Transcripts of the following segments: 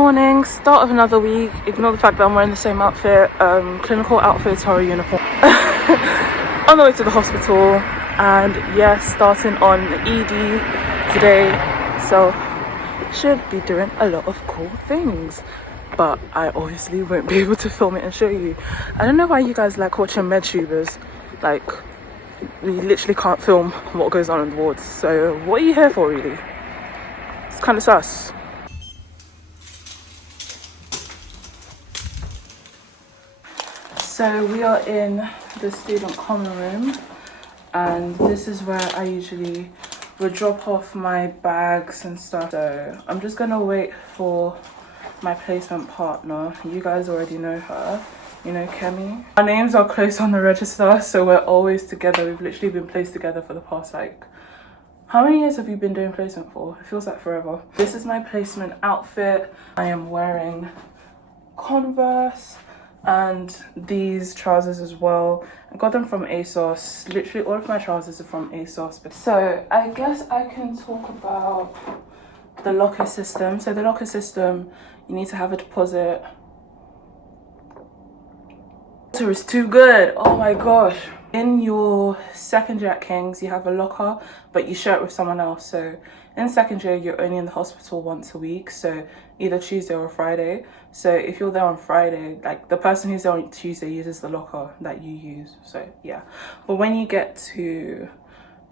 morning, start of another week. Ignore the fact that I'm wearing the same outfit, clinical outfit, horror uniform. On the way to the hospital, and yes, starting on ED today, so should be doing a lot of cool things, but I obviously won't be able to film it and show you. I don't know why you guys like watching medtubers. Like, we literally can't film what goes on in the wards, so what are you here for really? It's kind of sus. So we are in the student common room, and this is where I usually would drop off my bags and stuff. So I'm just gonna wait for my placement partner. You guys already know her, you know, Kemi. Our names are close on the register, so we're always together. We've literally been placed together for the past, like, how many years have you been doing placement for? It feels like forever. This is my placement outfit. I am wearing Converse and these trousers as well. I got them from ASOS. Literally all of my trousers are from ASOS. So I guess I can talk about the locker system. So the locker system, you need to have a deposit. It is too good, oh my gosh. In your second year at King's, you have a locker, but you share it with someone else. So in second year, you're only in the hospital once a week, so either Tuesday or Friday. So if you're there on Friday, like, the person who's there on Tuesday uses the locker that you use. So yeah, but when you get to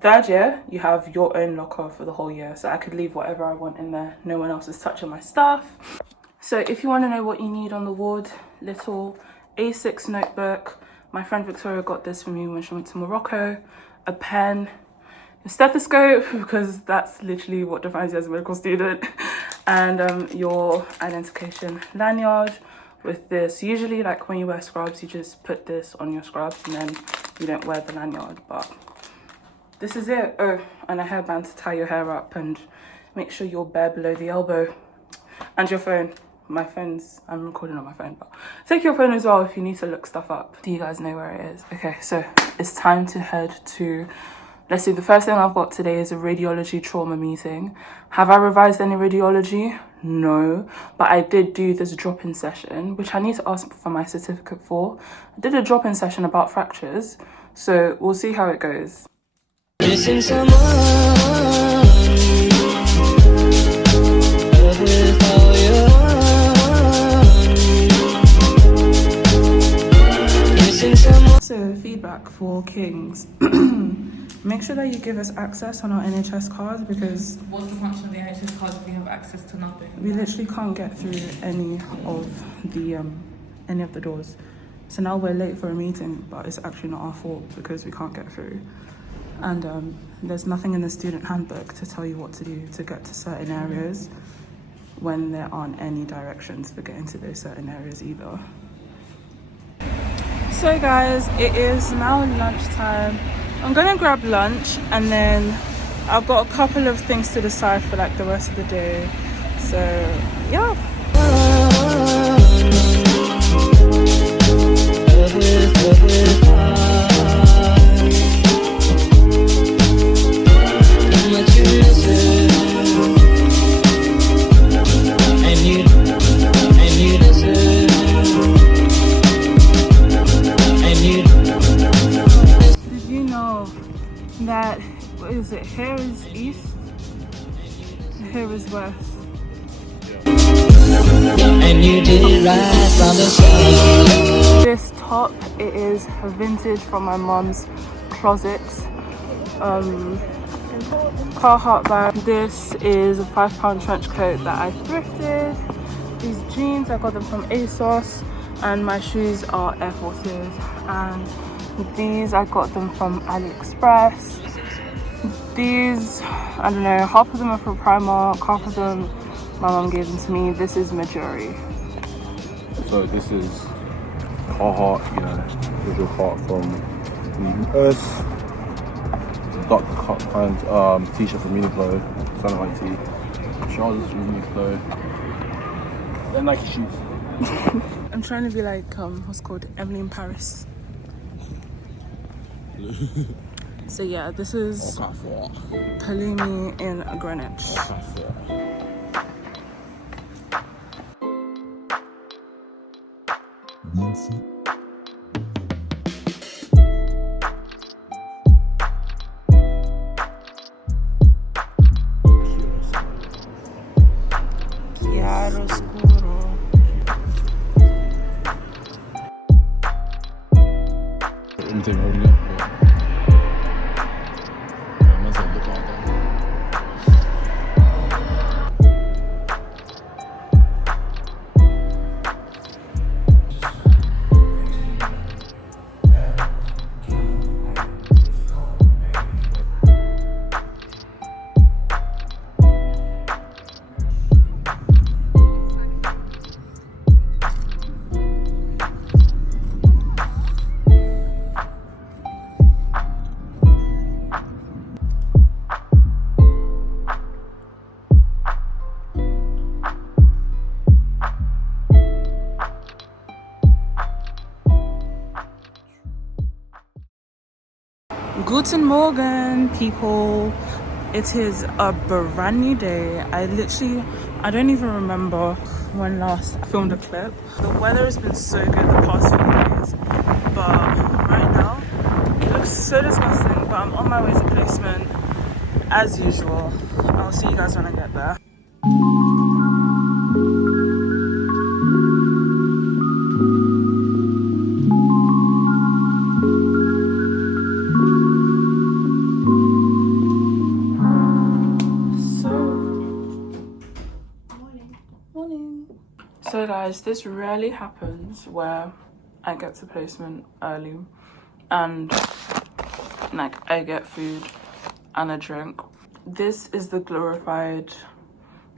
third year, you have your own locker for the whole year. So I could leave whatever I want in there. No one else is touching my stuff. So if you want to know what you need on the ward, little A6 notebook. My friend Victoria got this for me when she went to Morocco. A pen, a stethoscope, because that's literally what defines you as a medical student, and your identification lanyard with this. Usually, like, when you wear scrubs, you just put this on your scrubs and then you don't wear the lanyard, but this is it. Oh, and a hairband to tie your hair up and make sure you're bare below the elbow, and your phone. My phone's, I'm recording on my phone, but take your phone as well if you need to look stuff up. Do you guys know where it is? Okay, so it's time to head to, let's see, the first thing I've got today is a radiology trauma meeting. Have I revised any radiology? No, but I did do this drop-in session, which I need to ask for my certificate for. I did a drop-in session about fractures, so we'll see how it goes. Missing someone. So feedback for Kings. Make sure that you give us access on our NHS cards, because what's the function of the NHS card if we have access to nothing? We literally can't get through any of the doors. So now we're late for a meeting, but it's actually not our fault because we can't get through. And there's nothing in the student handbook to tell you what to do to get to certain areas when there aren't any directions for getting to those certain areas either. So guys, it is now lunchtime. I'm gonna grab lunch, and then I've got a couple of things to decide for, like, the rest of the day. So yeah. That, what is it, here is east, here is west. And you did it right from the start. This top, it is vintage from my mom's closet. Carhartt bag. This is a £5 trench coat that I thrifted. These jeans, I got them from ASOS, and my shoes are Air Forces. And these, I got them from AliExpress. These, I don't know, half of them are from Primark, half of them my mom gave them to me. This is Majori. So this is Carhartt, you know, visual part from the US. Dark cut kind t-shirt from Uniqlo, Sunlight tee, trousers from Uniqlo, and Nike shoes. I'm trying to be like, what's called Emily in Paris. So yeah, this is Halloumi in Greenwich. Chiaroscuro. Intim holding it. Yeah, I might as well look at that. Guten Morgen, people. It is a brand new day. I don't even remember when last I filmed a clip. The weather has been so good the past few days, but right now it looks so disgusting. But I'm on my way to placement as usual. I'll see you guys when I get there. So guys, this rarely happens where I get to placement early and like I get food and a drink. This is the glorified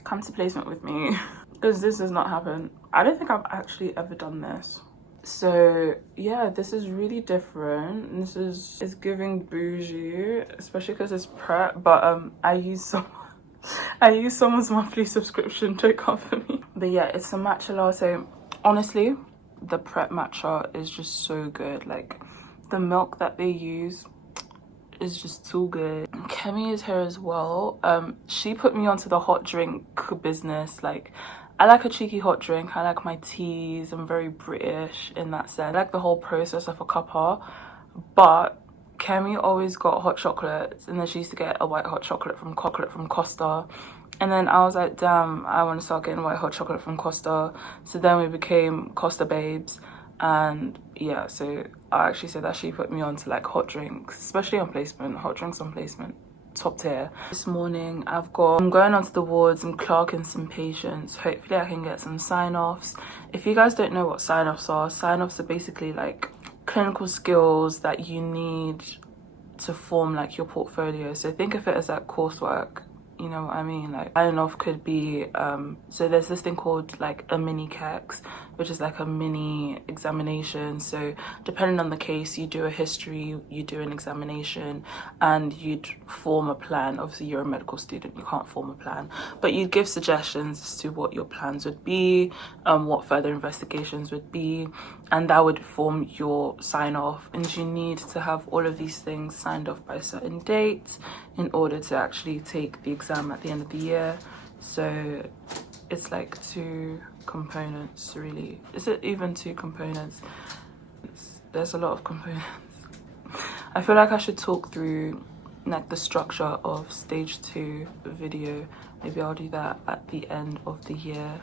come to placement with me because this does not happen. I don't think I've actually ever done this. So yeah, this is really different. It's giving bougie, especially because it's prep, but I use someone's monthly subscription to cover me. But yeah, it's a matcha latte. Honestly, the prep matcha is just so good. Like the milk that they use is just too good. Kemi is here as well. She put me onto the hot drink business. Like I like a cheeky hot drink. I like my teas. I'm very British in that sense. I like the whole process of a cuppa, but Kemi always got hot chocolates, and then she used to get a white hot chocolate from Costa. And then I was like, damn, I want to start getting white hot chocolate from Costa. So then we became Costa babes. And yeah, so I actually said that she put me on to like hot drinks, especially on placement. Hot drinks on placement, top tier. This morning I'm going onto the wards. I'm clerking some patients. Hopefully I can get some sign-offs. If you guys don't know what sign-offs are basically like clinical skills that you need to form like your portfolio. So think of it as like coursework, you know what I mean? Like sign-off could be so there's this thing called like a mini CAX, which is like a mini examination. So depending on the case, you do a history, you do an examination, and you'd form a plan. Obviously you're a medical student, you can't form a plan, but you'd give suggestions as to what your plans would be, what further investigations would be, and that would form your sign-off. And you need to have all of these things signed off by certain dates in order to actually take the exam at the end of the year. So it's like 2 components really. Is it even 2 components? There's a lot of components. I feel like I should talk through like the structure of stage 2 video. Maybe I'll do that at the end of the year,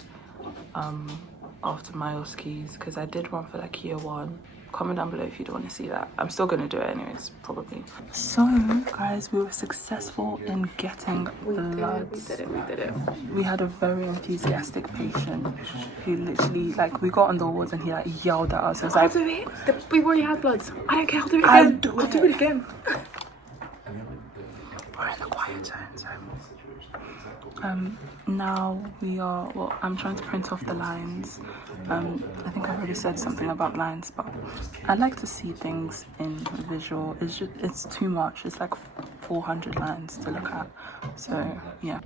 after my OSCEs, because I did one for like year 1. Comment down below if you'd want to see that. I'm still gonna do it anyways, probably. So guys, we were successful in getting bloods. We did it. We had a very enthusiastic patient who literally, like, we got on the wards and he like yelled at us. It was like, we already had bloods. I don't care, I'll do it again. I'll do it again. We're in the quiet zone. Now we are, well, I'm trying to print off the lines. I think I already said something about lines, but I like to see things in visual. It's too much. It's like 400 lines to look at. So yeah.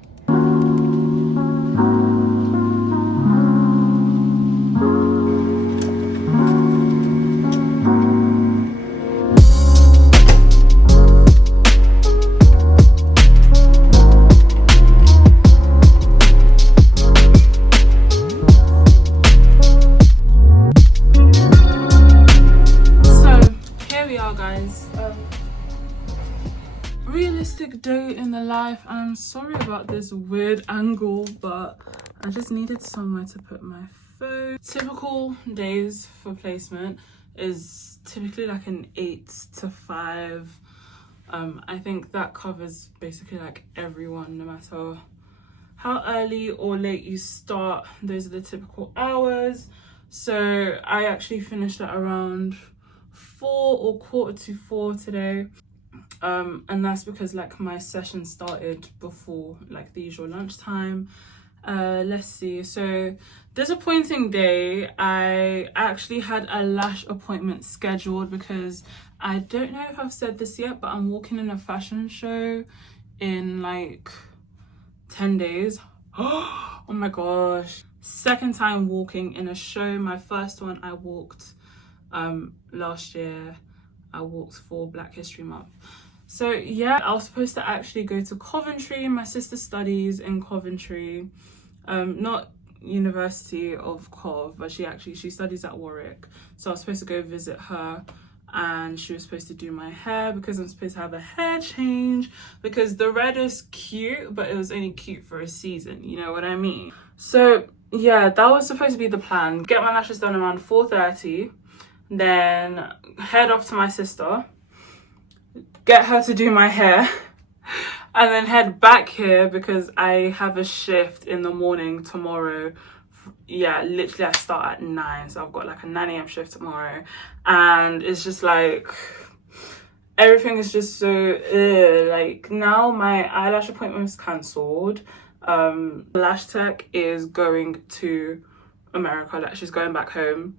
we are, guys. Realistic day in the life. I'm sorry about this weird angle, but I just needed somewhere to put my phone. Typical days for placement is typically like an 8 to 5. I think that covers basically like everyone, no matter how early or late you start. Those are the typical hours. So I actually finished at around 4 or 3:45 today. And that's because like my session started before like the usual lunchtime. Let's see, so disappointing day. I actually had a lash appointment scheduled because I don't know if I've said this yet, but I'm walking in a fashion show in like 10 days. Oh my gosh, second time walking in a show. My first one I walked last year. I walked for Black History Month. So yeah, I was supposed to actually go to Coventry. My sister studies in Coventry, not University of Cov, but she studies at Warwick. So I was supposed to go visit her, and she was supposed to do my hair because I'm supposed to have a hair change, because the red is cute, but it was only cute for a season, you know what I mean? So yeah, that was supposed to be the plan. Get my lashes done around 4:30, then head off to my sister, get her to do my hair, and then head back here because I have a shift in the morning tomorrow. Yeah, literally I start at 9, so I've got like a 9 a.m. shift tomorrow, and it's just like everything is just so like now my eyelash appointment is cancelled. Lash tech is going to America, like she's going back home,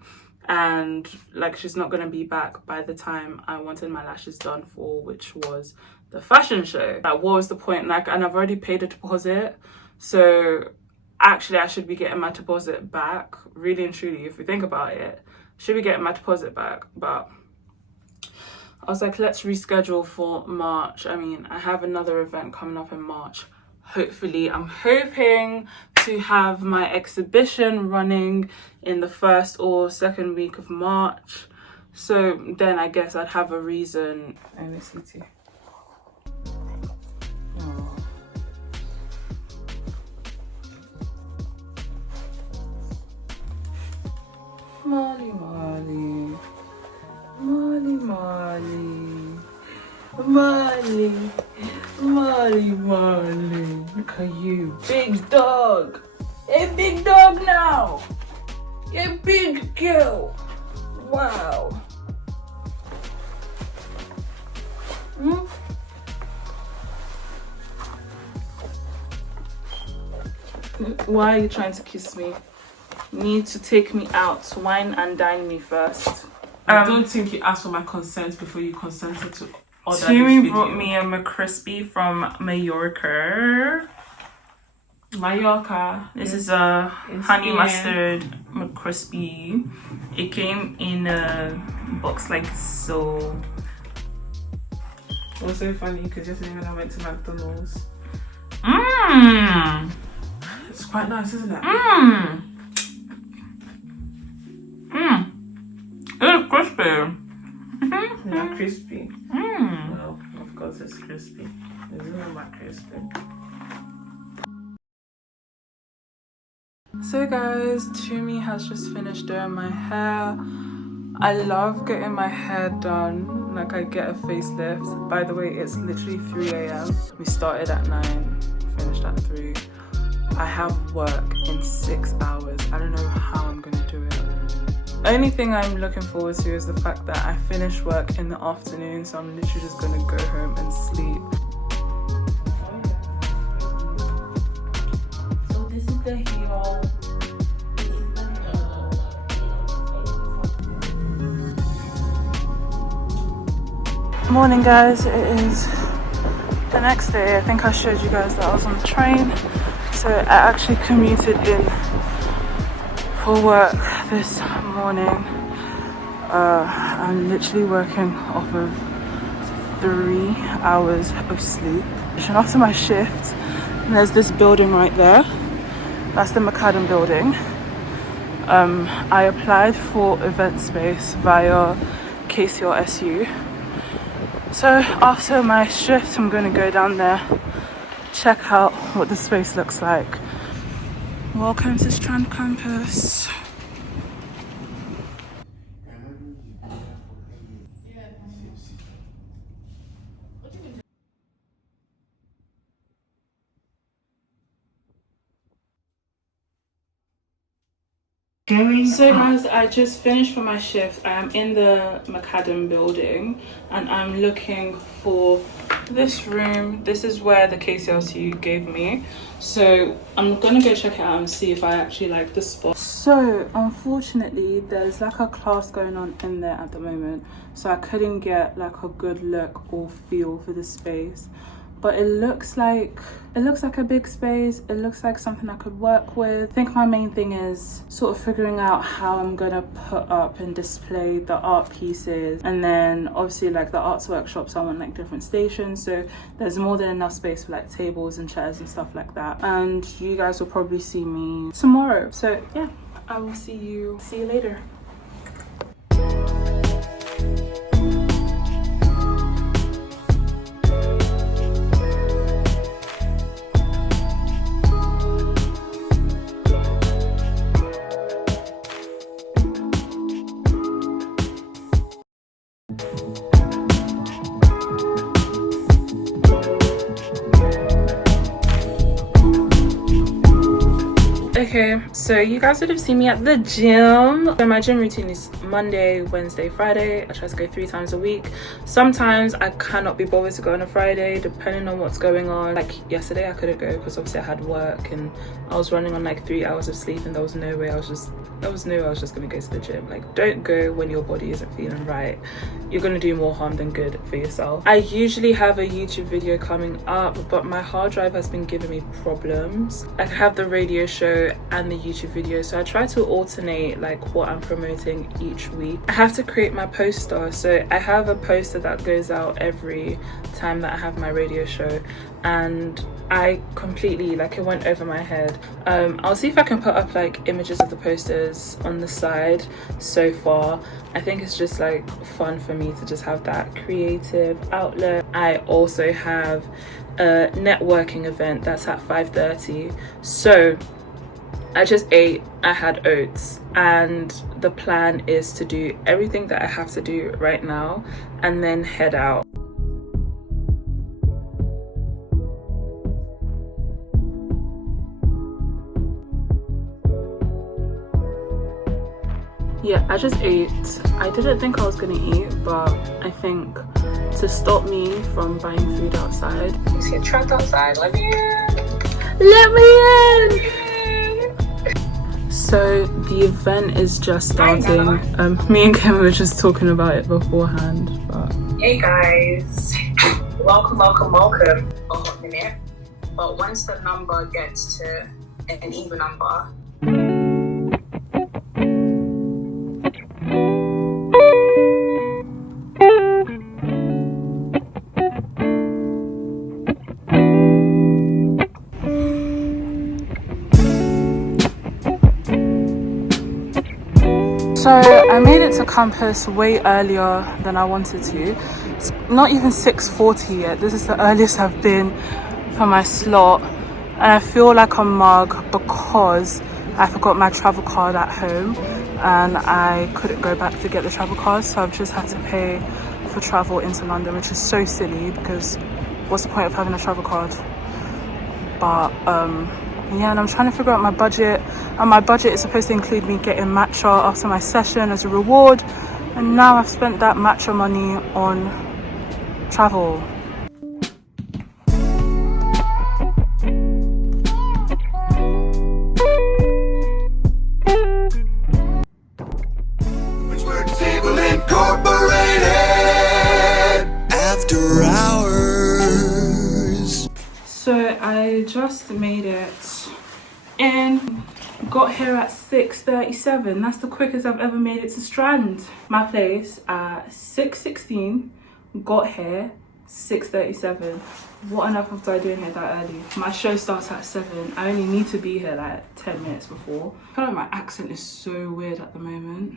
and like she's not going to be back by the time I wanted my lashes done for, which was the fashion show. Like, what was the point? Like, and I've already paid a deposit, so actually I should be getting my deposit back, really and truly. If we think about it, should be getting my deposit back. But I was like, let's reschedule for March. I mean, I have another event coming up in March. Hopefully, I'm hoping to have my exhibition running in the 1st or 2nd week of March. So then I guess I'd have a reason. Ethnicity. Oh. Molly, Molly. Molly, Molly. Molly. Molly, Molly. Look at you, big dog. Hey, big dog now. You're a big girl. Wow. Why are you trying to kiss me? You need to take me out, wine and dine me first. I don't think you asked for my consent before you consented to order this Tumi video. brought me a McCrispy from Mallorca. This is a honey Spain. mustard McCrispy. It came in a box like so. It was so funny because yesterday when I went to McDonald's, it's quite nice, isn't it? It's crispy. Yeah, crispy. Well, of course it's crispy. Isn't it my crispy? So guys, Tumi has just finished doing my hair. I love getting my hair done, like I get a facelift. By the way, it's literally 3 a.m. We started at 9, finished at 3. I have work in 6 hours. I don't know how I'm gonna do it. Only thing I'm looking forward to is the fact that I finish work in the afternoon, so I'm literally just gonna go home and sleep. So this is the heel. Morning guys, it is the next day. I think I showed you guys that I was on the train, so I actually commuted in for work this morning. I'm literally working off of 3 hours of sleep. And after my shift, there's this building right there. That's the Macadam building. I applied for event space via KCRSU. So after my shift, I'm going to go down there, check out what the space looks like. Welcome to Strand Campus. So guys, I just finished for my shift. I am in the Macadam building and I'm looking for this room. This is where the KCLC gave me. So I'm gonna go check it out and see if I actually like the spot. So unfortunately, there's like a class going on in there at the moment. So I couldn't get like a good look or feel for the space. But it looks like a big space. It looks like something I could work with. I think my main thing is sort of figuring out how I'm gonna put up and display the art pieces. And then obviously like the arts workshops, I want like different stations. So there's more than enough space for like tables and chairs and stuff like that. And you guys will probably see me tomorrow. So yeah, I will see you later. Okay, so you guys would have seen me at the gym. So my gym routine is Monday, Wednesday, Friday. I try to go 3 times a week. Sometimes I cannot be bothered to go on a Friday depending on what's going on. Like yesterday I couldn't go because obviously I had work and I was running on like 3 hours of sleep and there was no way I was just gonna go to the gym. Like, don't go when your body isn't feeling right. You're gonna do more harm than good for yourself. I usually have a YouTube video coming up, but my hard drive has been giving me problems. I have the radio show and the YouTube video, so I try to alternate like what I'm promoting each week. I have to create my poster, so I have a poster that goes out every time that I have my radio show, and I completely, like, it went over my head. I'll see if I can put up like images of the posters on the side. So far I think it's just like fun for me to just have that creative outlet. I also have a networking event that's at 5:30, so I just ate, I had oats, and the plan is to do everything that I have to do right now and then head out. Yeah, I just ate. I didn't think I was gonna eat, but I think to stop me from buying food outside. Let's get trapped outside. Let me in. Let me in! So the event is just starting. Me and Kim were just talking about it beforehand. But hey guys, welcome. Oh, a minute. But once the number gets to an even number. so I made it to campus way earlier than I wanted to. It's not even 6:40 yet. This is the earliest I've been for my slot, and I feel like a mug because I forgot my travel card at home and I couldn't go back to get the travel card, so I've just had to pay for travel into London, which is so silly because what's the point of having a travel card? But yeah, and I'm trying to figure out my budget, and my budget is supposed to include me getting matcha after my session as a reward, and now I've spent that matcha money on travel. After hours. So I just made it and got here at 6:37. That's the quickest I've ever made it to Strand. My place at 6:16, got here 6:37. What on earth was I doing here that early? My show starts at 7. I only need to be here like 10 minutes before. I feel like my accent is so weird at the moment.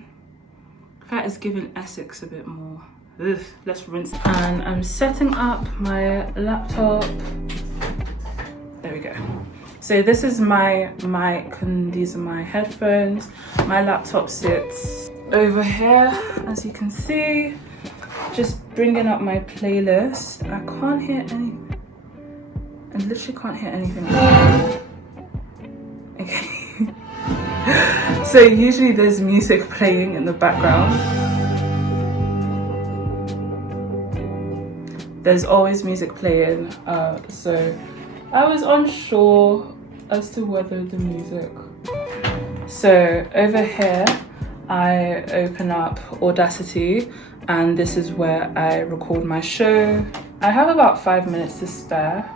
That is giving Essex a bit more. Ugh, let's rinse. And I'm setting up my laptop. There we go. So this is my mic and these are my headphones. My laptop sits over here, as you can see. Just bringing up my playlist. I can't hear any. I literally can't hear anything. Okay. So usually there's music playing in the background. There's always music playing. So I was unsure as to whether the music. So over here, I open up Audacity, and this is where I record my show. I have about 5 minutes to spare,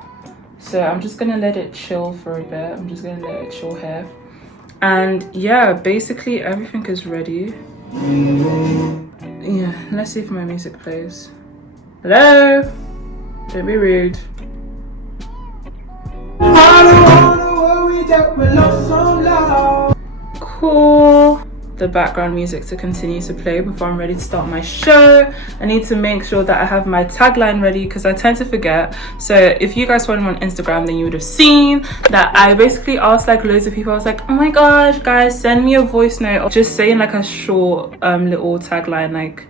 so I'm just gonna let it chill for a bit. I'm just gonna let it chill here. And yeah, basically everything is ready. Yeah, let's see if my music plays. Hello? Don't be rude. Cool. The background music to continue to play before I'm ready to start my show. I need to make sure that I have my tagline ready because I tend to forget. So if you guys follow me on Instagram, then you would have seen that I basically asked like loads of people. I was like, oh my gosh, guys, send me a voice note of just saying like a short little tagline, like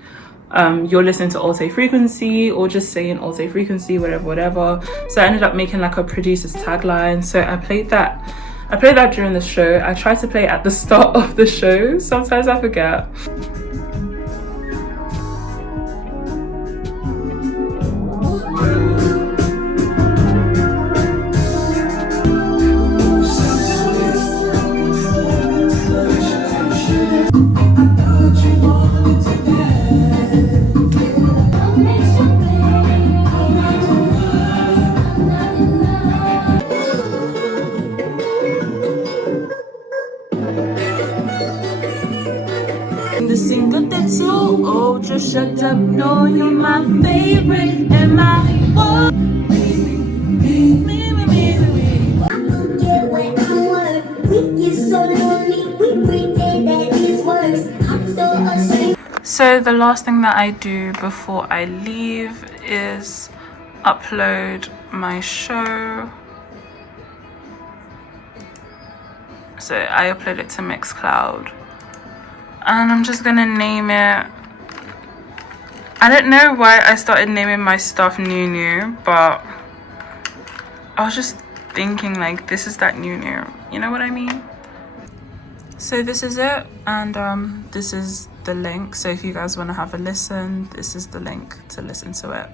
you're listening to Alte Frequency, or just saying Alte Frequency, whatever. So I ended up making like a producer's tagline. So I played that during the show. I tried to play it at the start of the show. Sometimes I forget. The single that's so old, just shut up. No, you're my favorite and my one. So the last thing that I do before I leave is upload my show. So I upload it to Mixcloud. And I'm just gonna name it. I don't know why I started naming my stuff New, but I was just thinking like this is that New. You know what I mean? So this is it, and this is the link. So if you guys want to have a listen, this is the link to listen to it.